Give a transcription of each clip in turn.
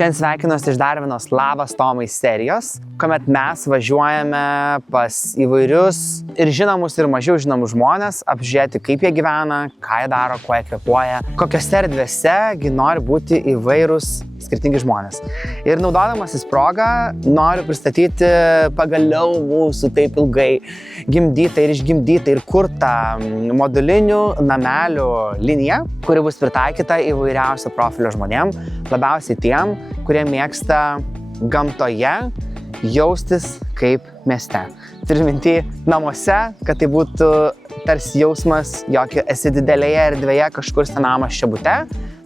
Šiandien sveikinuosi iš dar vienos Labas Tomai serijos, kuomet mes važiuojame pas įvairius ir žinomus ir mažiau žinomus žmonės, apžiūrėti, kaip jie gyvena, ką jie daro, kuo jie kvėpuoja, kokiose erdvėse gi nori būti įvairūs skirtingi žmonės. Ir naudodamasis progą noriu pristatyti pagaliau mūsų taip ilgai gimdytą ir išgimdytą ir kurtą modulinių namelių liniją, kuri bus pritaikyta įvairiausio profilio žmonėm, labiausiai tiem, kurie mėgsta gamtoje jaustis kaip mieste. Turiu minty namuose, kad tai būtų tarsi jausmas, jog esi didelėje erdvėje kažkur senamas čia bute,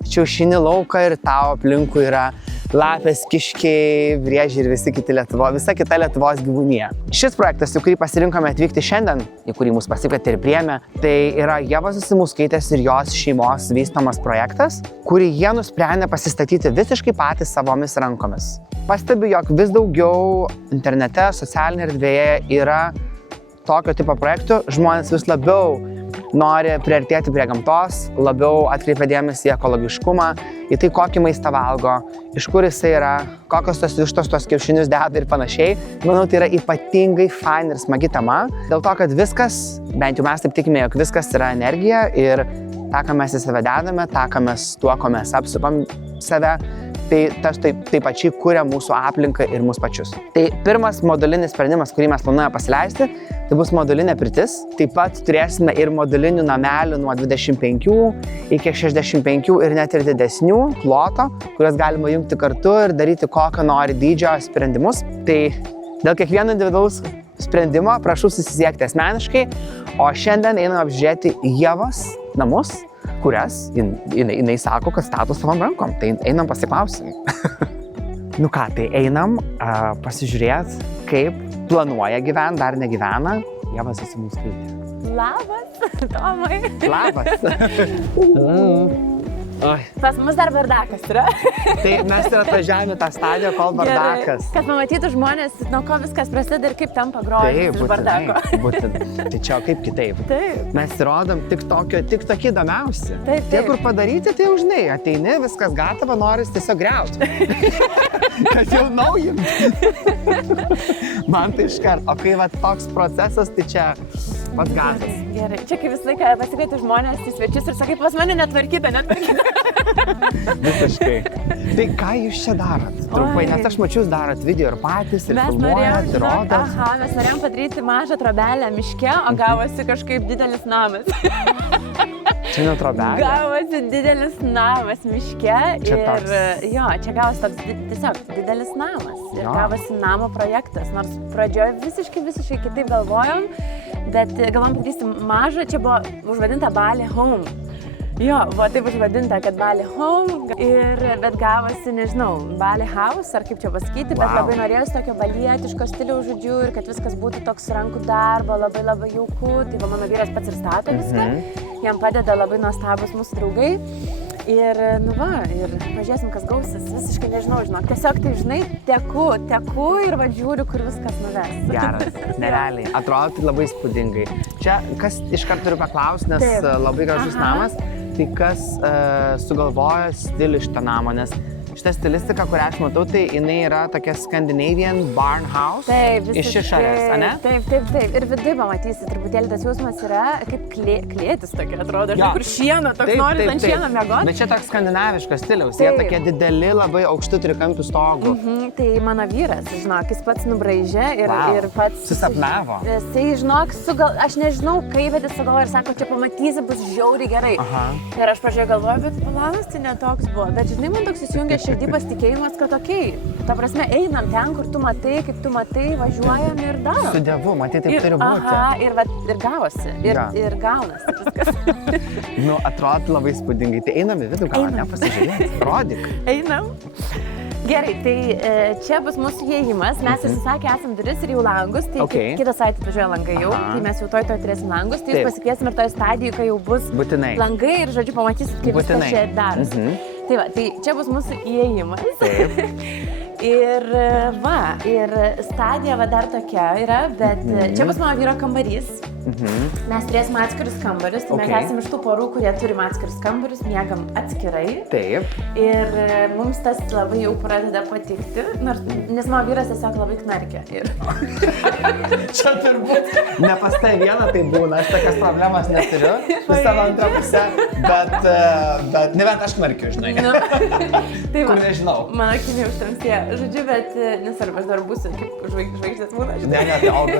tačiau išeini lauką ir tau aplinkui yra lapės, kiškiai, briežiai ir visa kita Lietuvos gyvūnija. Šis projektas, į kurį pasirinkome atvykti šiandien, į kurį mus pasikvietė ir priėmė, tai yra Ievos Zasimauskaitės ir jos šeimos vystomas projektas, kurį jie nusprendė pasistatyti visiškai patys savomis rankomis. Pastebiu, jog vis daugiau internete, socialinėje erdvėje yra tokio tipo projektų, žmonės vis labiau nori priartėti prie gamtos, labiau atkreipia dėmesį į ekologiškumą, į tai, kokį maistą valgo, iš kur jisai yra, kokios tos vištos, tos kiaušinius deda ir panašiai. Manau, tai yra ypatingai fain ir smagi tema, dėl to, kad viskas, bent jau mes taip tikime, jog viskas yra energija ir tą, ką mes į save dedame, tą, ką mes tuo, ko mes apsupam save, tai tas taip pačiai kuria mūsų aplinką ir mūsų pačius. Tai pirmas modulinis sprendimas, kurį mes planuojame pasileisti, tai bus modulinė pirtis. Taip pat turėsime ir modulinių namelių nuo 25 iki 65 ir net ir didesnių ploto, kuriuos galima jungti kartu ir daryti kokio nori dydžio sprendimus. Tai dėl kiekvieno individualaus sprendimo prašau susisiekti asmeniškai, o šiandien einame apžiūrėti Ievos namus, kurias jinai sako, kad stato savom rankom. Tai einam pasiklausim. Nu ką, tai einam pasižiūrėti, kaip planuoja gyventi, dar negyvena Ieva Zasimauskaitė. Labas, Tomai. Labas. Hello. Oi. Pas mus dar bardakas yra. Tai mes ir atvažiavome tą stadiją, kol bardakas. Kad pamatytų žmonės, nuo ko viskas prasideda ir kaip tampa grožis iš bardako. Būtent. Tai čia kaip kitaip. Taip. Mes rodom tik tokie įdomiausi. Taip. Tie, kur padaryti, tai jau žinai, ateini, viskas gatava, noris tiesiog griauti. Kad jau naujim. Man tai iškart. O kai va toks procesas, tai čia pats gatas. Gerai. Čia kai visą laiką pasikvieti žmonės į svečius ir sakai, pas mane netvarkyta. Visiškai. Tai ką jūs čia darot? Trumpai, nes aš mačiau, darot video ir patys, ir filmuojat, ir rodot. Mes norėjom padaryti mažą trobelę miške, o gavosi kažkaip didelis namas. Čia ne trobelė? Gavosi didelis namas miške čia ir jo, čia gavosi toks tiesiog didelis namas. Ir gavosi namo projektas, nors pradžioje visiškai kitaip galvojom, bet galvom padarysim mažą, čia buvo užvadinta Bali Home. Jo, buvo taip užvadinta, kad Bali Home, bet gavosi, nežinau, Bali House, ar kaip čia pasakyti, bet labai norėjusi tokio balietiško stiliaus žodžiu ir kad viskas būtų toks rankų darbo, labai jauku. Tai va, mano vyras pats ir stato viską, jam padeda labai nuostabus mūsų draugai. Ir, nu va, ir pažiūrėsim, kas gausis, visiškai nežinau, žinok, tiesiog tai, žinai, teku ir va žiūriu, kur viskas nuves. Geras, nerealiai, atrodo tai labai įspūdingai. Čia, kas iškart turiu paklausti, nes labai gražus namas, tai kas sugalvojo stilių šitą namą, nes šitą stilistiką, kurią aš matau, tai jinai yra tokia Scandinavian barn house. Taip, iš išorės, ane? Taip. Ir viduje pamatysi, truputėlį tas jausmas yra kaip klėtis tokia, atrodo, kur šieno, toks noris ant šieno miegoti. Bet čia toks skandinaviškas stiliaus, jie tokie dideli, labai aukštų trikampių stogų. Tai mano vyras, žinok, jis pats nubraižė ir pats... Susapnavo. Jisai, žinok, aš nežinau, kaip jis sugalvojo ir sako, čia pamatysi, bus žiauriai gerai. Ir aš pradžioje galvoju, bet palanas tai netoks buvo. Bet žinai, man toks įsijungė širdį pasitikėjimas, kad okei, ta prasme, einam ten, kur tu matai, kaip tu matai, važiuojam ir darom. Su Dievu, matai, taip turi būti. Ir gavosi, ir gaunasi viskas. Nu, atrodo labai įspūdingai. Tai einam į vidų, gal nepasižiūrėti, rodyk. Einam. Gerai, tai čia bus mūsų įėjimas, mes įsisakę esam duris ir jau langus, tai kitą savaitę atvažiuoja langai jau, tai mes jau toj turėsim langus, tai jūs pasikviesim ir toj stadijų, kai jau bus langai ir, žodžiu, pamatysit, kaip viskas čia darosi. Tai va, tai čia bus mūsų įėjimas. Ir stadija va dar tokia yra, bet čia bus mano vyro kambarys. Mes turėsim atskirius kambarius, tai mes esame iš tų porų, kurie turi atskirius kambarius, miegam atskirai. Taip. Ir mums tas labai jau pradeda patikti, nes mano vyras tiesiog labai knarkia. Čia turbūt ne pas tai vieną tai būna, aš tokias problemas neturiu, su savo antrą pusę, bet ne bent aš knarkiu, žinai. Tai kur nežinau. Mano akiniai užtamsė, žodžiu, bet nesvarbu, aš dar būsiu kaip žvaigždės būna. Ne, tai auga.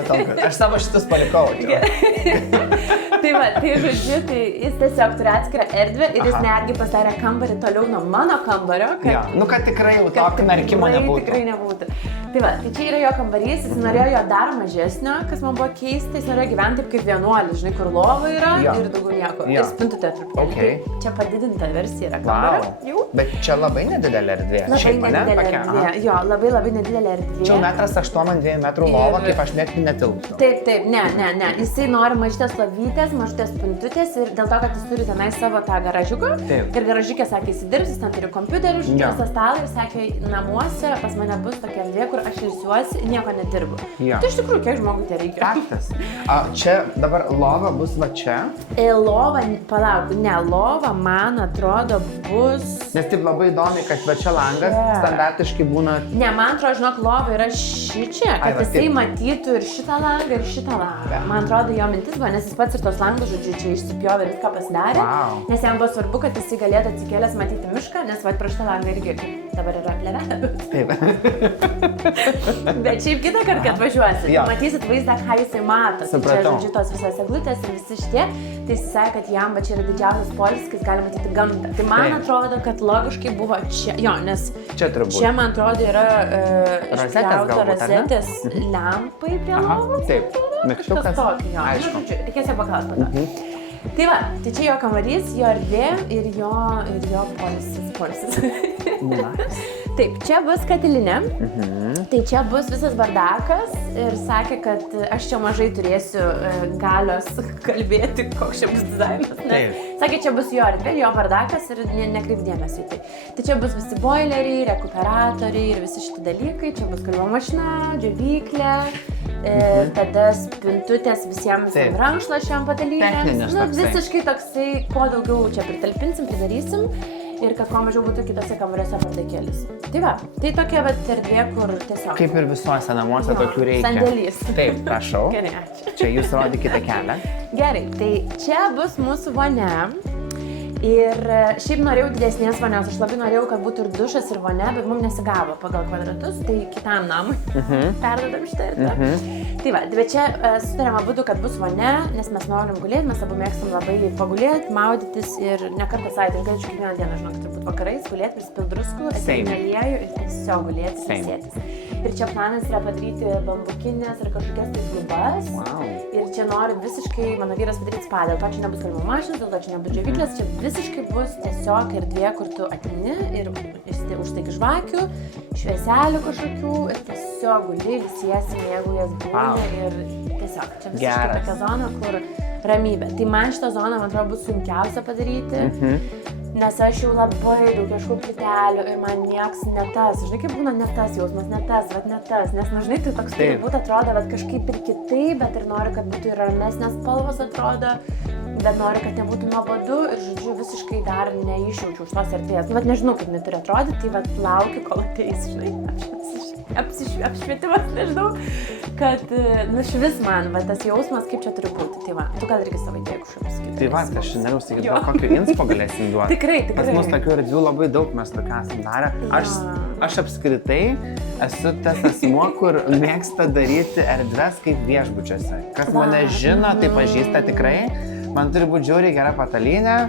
Aš savo šitus palikau. Tai va, tai žodžiu, tai jis tiesiog turi atskirą erdvę ir jis netgi pasidarė kambarį toliau nuo mano kambario. Kad tikrai jau tokio knarkimo nebūtų. Tikrai nebūtų. Tai va, tai čia yra jo kambarys, jis norėjo jo dar mažesnio, kas man buvo keista, jis norėjo gyventi taip kaip vienuolis, žinai, kur lova yra ir daugiau nieko. Ir spintutė truputėlį. Čia padidinta versija yra kambario. Bet čia labai nedidelė erdvė. Labai nedidelė erdvė. Jo, labai nedidelė erdvė. Čia 1,8 m, 2 m lova, kaip aš net netilpsiu. Taip, ne. Jisai nori mažytės lovytės, mažytės spintutės ir dėl to, kad jis turi tenai savo tą garažiuką. Ir garažiukė sakė, jis dirbs, jis ten turi kompiuterį, visą stalą ir sakė, namuose pas mane bus tokia erdvė, kur aš ilsiuosi, nieko nedirbu. Tai iš tikrųjų, kiek žmogui tai reikia? Faktas. Čia dabar lova bus va čia? Lova, palauk, ne, lova, man atrodo, bus... Nes taip labai įdomi, kad va čia langas standartiškai būna... Ne, man atrodo, žinok, lova yra šičia, kad jisai matytų ir šitą langą, ir šitą langą. Man atrodo, jo mintis buvo, nes jis pats ir tos langus, žodžiu, čia išsipjovė ir viską pasidarė. Nes jam buvo svarbu, kad jisai galėtų atsikėlęs matyti mišką, nes va pro šitą langą irgi dabar yra plėvelė. Taip. Bet šiaip kitą kartą, kai atvažiuosit, matysit vaizdą, ką jisai mato. Čia, žodžiu, tos visas eglutės ir visi šitie, tai jis sakė, kad jam čia yra didžiausias poilsis, kai jis gali matyti gamtą. Tai man atrodo, kad logiškai buvo čia, nes čia, man atrodo, yra išpjauta rozetės lempai prie lovos. Taip, mygtukas. Aišku. Reikės jo paklausti. Tai va, tai čia jo kamarys, jo erdvė ir jo poilsis. Taip, čia bus katilinė, tai čia bus visas bardakas ir sakė, kad aš čia mažai turėsiu galios kalbėti, koks čia bus dizainas, nes sakė, čia bus jo erdvė, jo bardakas ir nekreip dėmesio į tai. Tai čia bus visi boileriai, rekuperatoriai ir visi šitie dalykai, čia bus kalvo mašina, džiovyklė, tada spintutės visiems rankšluosčiam patalynėms, visiškai toksai, kuo daugiau čia pritalpinsim, pridarysim. Ir kad kuo mažiau būtų kitose kambariuose pardakėlis. Tai va, tai tokia erdvė, kur tiesiog... Kaip ir visuose namuose tokių reikia. Sandėlys. Taip, prašau. Gerai, ačiū. Čia jūs rodykite kelią. Gerai, tai čia bus mūsų vonia. Ir šiaip norėjau didesnės vonios, aš labai norėjau, kad būtų ir dušas ir vonia, bet mums nesigavo pagal kvadratus, tai kitam namui perdodam šitą erdvę. Tai va, bet čia sutarėm abudu, kad bus vonia, nes mes norim gulėti, mes abu mėgstam labai pagulėti, maudytis ir ne kartą savaitę, aš galėčiau kiekvieną dieną, žinok, turbūt vakarais gulėti, prispilt druskų, eterinių ir tiesiog gulėti, sėsėtis. Ir čia planas yra padaryti bambukinės ar kažkokias tai lubas. Ir čia noriu visiškai, mano vyras padaryti spa, dėl to čia nebus kalimo mašinas, dėl to čia nebus džiovyklės, čia visiškai bus tiesiog erdvė, kur tu ateini ir užtaigi žvakių, švieselių kažkokių ir tiesiog guli, ilsiesi, mėgaujies būni ir tiesiog čia visiškai tokia zona, kur ramybė. Tai man šitą zoną, man atrodo, bus sunkiausia padaryti, nes aš jau labai daug ieškau plytelių ir man nieks ne tas, žinai, kaip būna ne tas jausmas, ne tas, nes, žinai, tai toks turi būti, atrodo, kažkaip ir kitaip, bet ir noriu, kad būtų ir ramesnės spalvos, atrodo, bet noriu, kad nebūtų nuobodu ir, žodžiu, visiškai dar neišjaučiu už tos erdvės. Bet nežinau, kaip neturi atrodyti, tai vat laukiu, kol ateis, žinai, apšvietimas, nežinau, kad nušvis man, va, tas jausmas, kaip čia turi būti. Tai va, tu gal irgi savo idėjų kažkaip pasakyti. Tai va, aš nenoriu sakyti, kokį inspo galėsim duoti. Tikrai. Pas mus tokių erdvių labai daug mes tokią esam darę. Aš apskritai esu tas asmuo, kur mėgsta daryti erdves kaip viešbučiuose. Kas mane žino, tai pažįsta tikrai. Man turi būti žiauriai gera patalynė.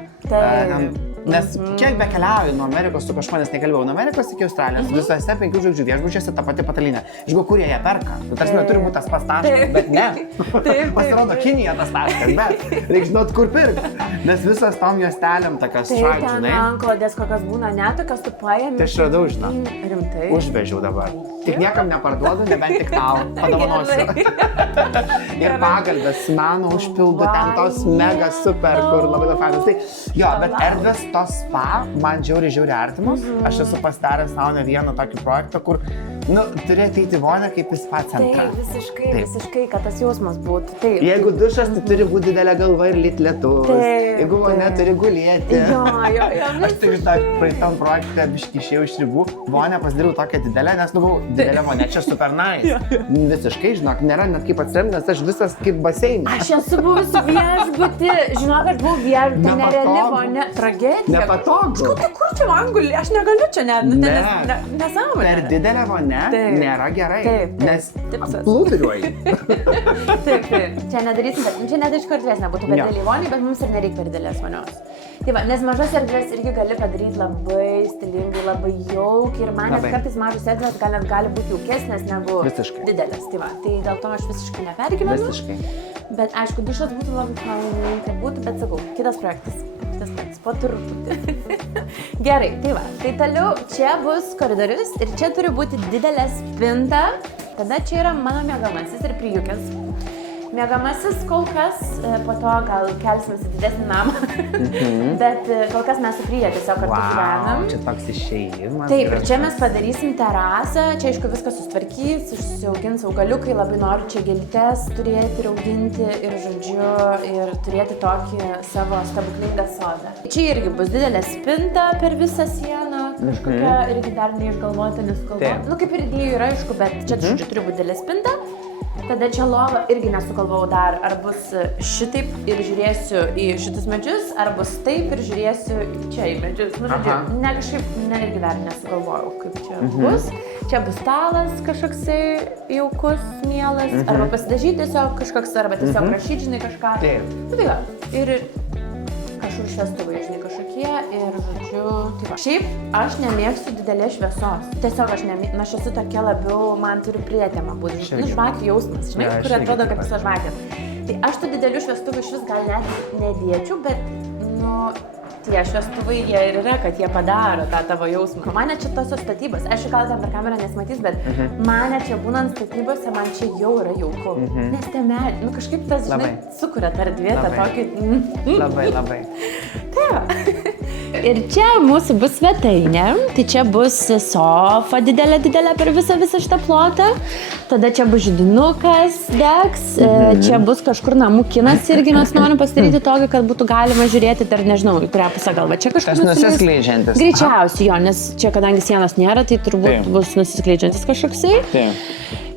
Nes kiek bekeliauju nuo Amerikos su kažkuo, nes nekalbėjau nuo Amerikos iki Australijos, visose 5 žvaigždžių viešbučiuose ta pati patalynė. Žiūrėjau, kur jie perka. Tarsi neturi būti tas pats taškas, bet ne. Pasirodo, Kinija tas taškas, bet reikia žinot, kur pirkti. Nes visas tom juostelėm tokios šak, žinai. Ten anklodės kokios būna, net tokios tu paėmė. Tai aš radau, žinau. Rimtai. Užvežiau dabar. Tik niekam neparduodu, nebent tik tau padovanosiu. Ir pagalbės mano užpildu ten tos mega super, kur labai daug fainas. Tai jo, bet erdvės tos spa man žiauriai artimos. Aš esu pasidaręs savo ne vieną tokį projektą, kur Nu, turi ateiti vonę kaip į spa centrą. Visiškai, kad tas jausmas būtų. Taip. Jeigu dušas, tai turi būti didelė galva ir lyt lietus. Jeigu vonė, turi gulėti. Jo. Aš tik praeitam projekte biškį išėjau iš ribų, vonę pasidariau tokią didelę, nes buvau didelė vonė, čia super nice. Visiškai, žinok, nėra net kaip atsiremti, nes aš visas kaip baseinas. Aš esu buvusi viešbuti, žinok, aš buvau viešbuti, nereali vonė. Tragedija. Nepatogu. Kur čia man guli? Aš negaliu čia nesąmonė. Per didelę vonę nėra gerai, nes Tipsas. plūduriuoji. Taip. Čia nedarysim, čia net iš erdvės nebūtų per didelį vonį, bet mums ir nereikia per didelės vonios. Tai va, nes mažas erdvės irgi gali padaryti labai stilingai, labai jaukiai ir man net kartais mažas erdvės gali būti jaukesnės negu didelės. Tai va, tai dėl to aš visiškai nepergyvenu. Bet aišku, dušas būtų labai fainai, kad būtų, bet sakau, kitas projektas, po truputį. Gerai, tai va, tai toliau čia bus koridorius ir čia turi būti didelė spinta, tada čia yra mano miegamasis ir prijukės. Miegamasis kol kas, po to gal kelsimės į didesnį namą, bet kol kas mes su Prija tiesiog kartu gyvenam. Čia toks išėjimas. Taip, ir čia mes padarysim terasą, čia aišku viskas sustvarkys, išsiaugins augaliukai, labai noriu čia gėlytes turėti ir auginti ir žodžiu, ir turėti tokį savo stebuklingą sodą. Čia irgi bus didelė spinta per visą sieną, kažkokia irgi dar neišgalvota, nesugalvota. Nu kaip ir idėjų yra, aišku, bet čia žodžiu turi būti didelė spinta. Tada čia lova irgi nesugalvojau dar, ar bus šitaip ir žiūrėsiu į šitus medžius, ar bus taip ir žiūrėsiu čia į medžius. Nu, žodžiu, ne kažkaip, irgi dar nesugalvojau, kaip čia bus. Čia bus stalas kažkoksai jaukus, mielas, arba pasidažyti tiesiog kažkoks, arba tiesiog rašyti, žinai, kažką. Taip. Nu, tai va, ir kažkur šviestuvai, žinai, kažkokie ir, žodžiu, tai va. Šiaip aš nemėgstu didelės šviesos. Tiesiog aš esu tokia labiau, man turi prietema būti. Nu, žvakių jausmas, žinai, kur atrodo, kad visa žvakė. Tai aš tų didelių šviestuvų iš vis gal net nedėčiau, bet, nu, tie šviestuvai jie ir yra, kad jie padaro tą tavo jausmą. Mane čia tosios statybos, aišku, gal ten per kamerą nesimatys, bet mane čia būnant statybose, man čia jau yra jauku. Nes teme, nu kažkaip tas, žinai, sukuria tą erdvę, tą tokį... Labai. Taip. Ir čia mūsų bus svetainė, tai čia bus sofa didelė per visą šitą plotą, tada čia bus židinukas, degs, čia bus kažkur namų kinas irgi mes norim pasidaryti tokį, kad būtų galima žiūrėti, dar nežinau, į kurią pusę galva. Čia kažkas nusiskleidžiantis. Greičiausiai jo, nes čia kadangi sienos nėra, tai turbūt bus nusiskleidžiantis kažkoksai. Taip.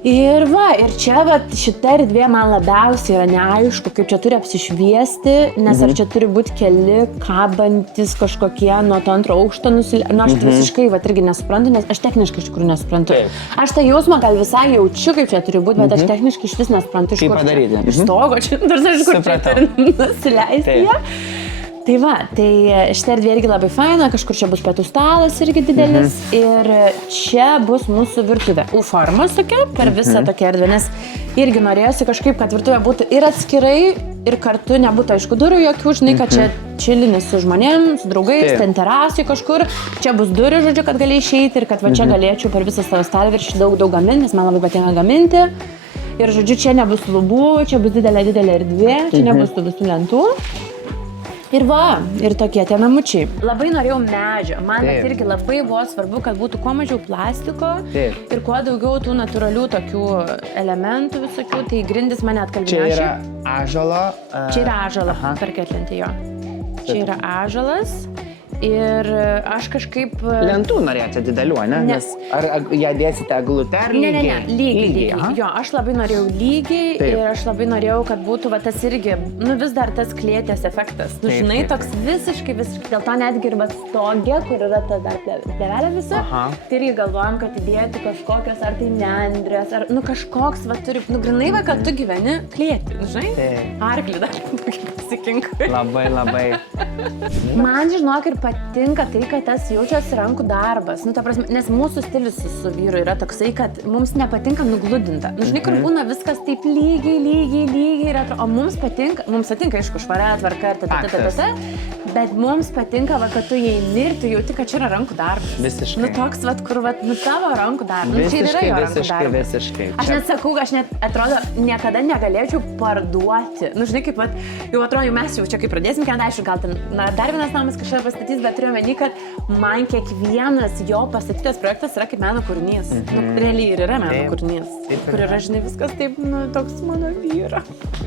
Ir va, ir čia va, šita erdvė man labiausiai yra neaišku, kaip čia turi apsišviesti, nes ar čia turi būti keli kabantis kažkokie nuo to antro aukšto aš visiškai va, irgi nesuprantu, nes aš techniškai iš tikrųjų nesuprantu. Aš tą jausmą gal visai jaučiu, kaip čia turi būti, bet aš techniškai iš vis nesuprantu, iš kur čia. Iš stogo čia, nors iš kur čia turi nusileisti ją. Tai va, tai šitą erdvę irgi labai faina, kažkur čia bus pietų stalas irgi didelis ir čia bus mūsų virtuvė. U-forma, tokia, per visą tokią erdvę, nes irgi norėjusi kažkaip, kad virtuvė būtų ir atskirai, ir kartu nebūtų aišku durų jokių, žinai, kad čia čilinis su žmonėms, su draugais, ten terasui kažkur, čia bus durų, žodžiu, kad gali išeiti ir kad va čia galėčiau per visą savo stalviršį daug gaminti, nes man labai patinka gaminti. Ir žodžiu, čia nebus lubų, čia bus didelė erdvė, čia nebus tų visų lentų. Ir va, ir tokie tie namučiai. Labai norėjau medžio. Man irgi labai buvo svarbu, kad būtų kuo mažiau plastiko ir kuo daugiau tų natūralių tokių elementų visokių. Tai grindis mane atkalbino. Čia yra ąžuolo. Čia yra ąžuolo, perketlinti jo. Čia yra ąžuolas. Ir aš kažkaip... Lentų norėjote didelių, ne? Nes ar ją dėsite eglutę ar lygiai? Ne, lygiai. Jo, aš labai norėjau lygiai ir aš labai norėjau, kad būtų va, tas irgi, nu vis dar tas klėtės efektas. Nu, žinai, toks visiškai, dėl to netgi ir stogė, kur yra ta dar plėvelė visa. Tai irgi galvojam, kad įdėti kažkokios, ar tai nendrės, ar nu kažkoks, va, turi, nu grinai, va, kad tu gyveni klėtį, nu, žinai? Arklį dar pasikinku. Labai. Man, žinok, ir patinka tai, kad tas jaučiasi rankų darbas. Nu, ta prasme, nes mūsų stilius su vyru yra toksai, kad mums nepatinka nugludinta. Nu, žinai, kur būna viskas taip lygiai, o mums patinka, aišku, švaria, tvarka ir Bet mums patinka, va, kad tu įeini ir tu jauti, kad čia yra rankų darbas. Visiškai. Nu toks, va, kur, va, nu tavo rankų darbas. Nu, čia ir yra jo rankų darbas. Visiškai. Aš net sakau, aš net atrodo, niekada negalėčiau parduoti. Nu, žinai, kaip, va, jau atrodo, mes jau čia kaip pradėsim, kad aišku, gal ten, na, dar vienas namas kažką pastatys, bet turiu omeny, kad man kiekvienas jo pastatytas projektas yra kaip meno kūrinys. Nu, realiai ir yra meno kūrinys. Kur yra, žinai, viskas taip, nu, toks mano vyra.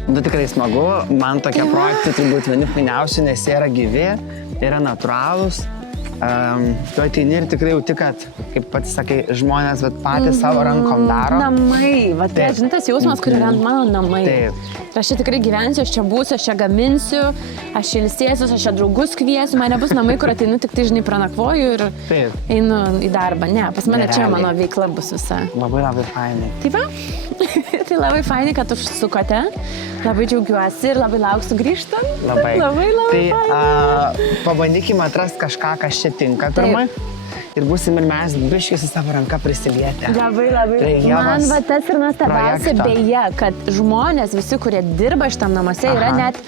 Nu, tikrai smagu, man tokie projektai turbūt vieni fainiausių, nes jie yra gyvi, yra natūralūs. Tu ateini ir tikrai jauti, kad, kaip pats sakai, žmonės patys savo rankom daro. Namai, va, tai žinai, tas jausmas, kur yra ant mano namai. Taip. Ir aš čia tikrai gyvensiu, aš čia būsiu, aš čia gaminsiu, aš čia ilsėsiu, aš čia draugus kviesiu, man nebus namai, kur ateinu, tik tai, žinai, pranakvoju ir einu į darbą. Ne, pas mane čia mano veikla bus visa. Labai fainai. Taip, tai labai fainai, kad užsukote, labai džiaugiuosi ir labai lauksiu grįžtant. Labai fainai. Tai pabandykime atrasti kažką, kas čia tinka pirmai. Ir būsim ir mes biškai su savo ranka prisilietę. Labai. Man va tas ir nuostabiausia beje, kad žmonės visi, kurie dirba šitam namuose, yra net,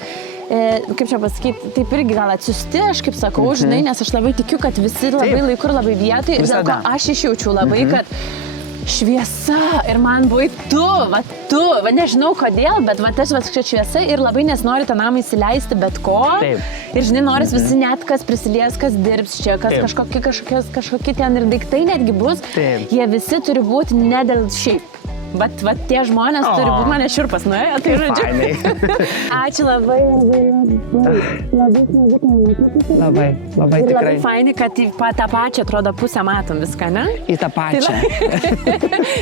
kaip čia pasakyti, taip irgi gal atsiusti, aš kaip sakau, žinai, nes aš labai tikiu, kad visi labai laiku ir labai vietoj. Ir dėl ko aš išjaučiu labai, kad šviesa ir man buvai tu, va nežinau kodėl, bet va tas čia šviesa ir labai nesinori tą namą įsileisti bet ko. Taip. Ir žinai, noris visi net kas prisilies, kas dirbs čia, kas kažkokie ten ir daiktai netgi bus. Taip. Jie visi turi būti ne dėl šiaip. Bet tie žmonės turi būti, mane šiurpas nuėjo, tai žodžiu. Ačiū labai. Labai tikrai. Ir labai fainai, kad į tą pačią, atrodo, pusę matom viską, ne? Į tą pačią.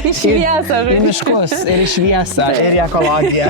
Į šviesą. Ir miškus, ir į šviesą, ir į ekologiją.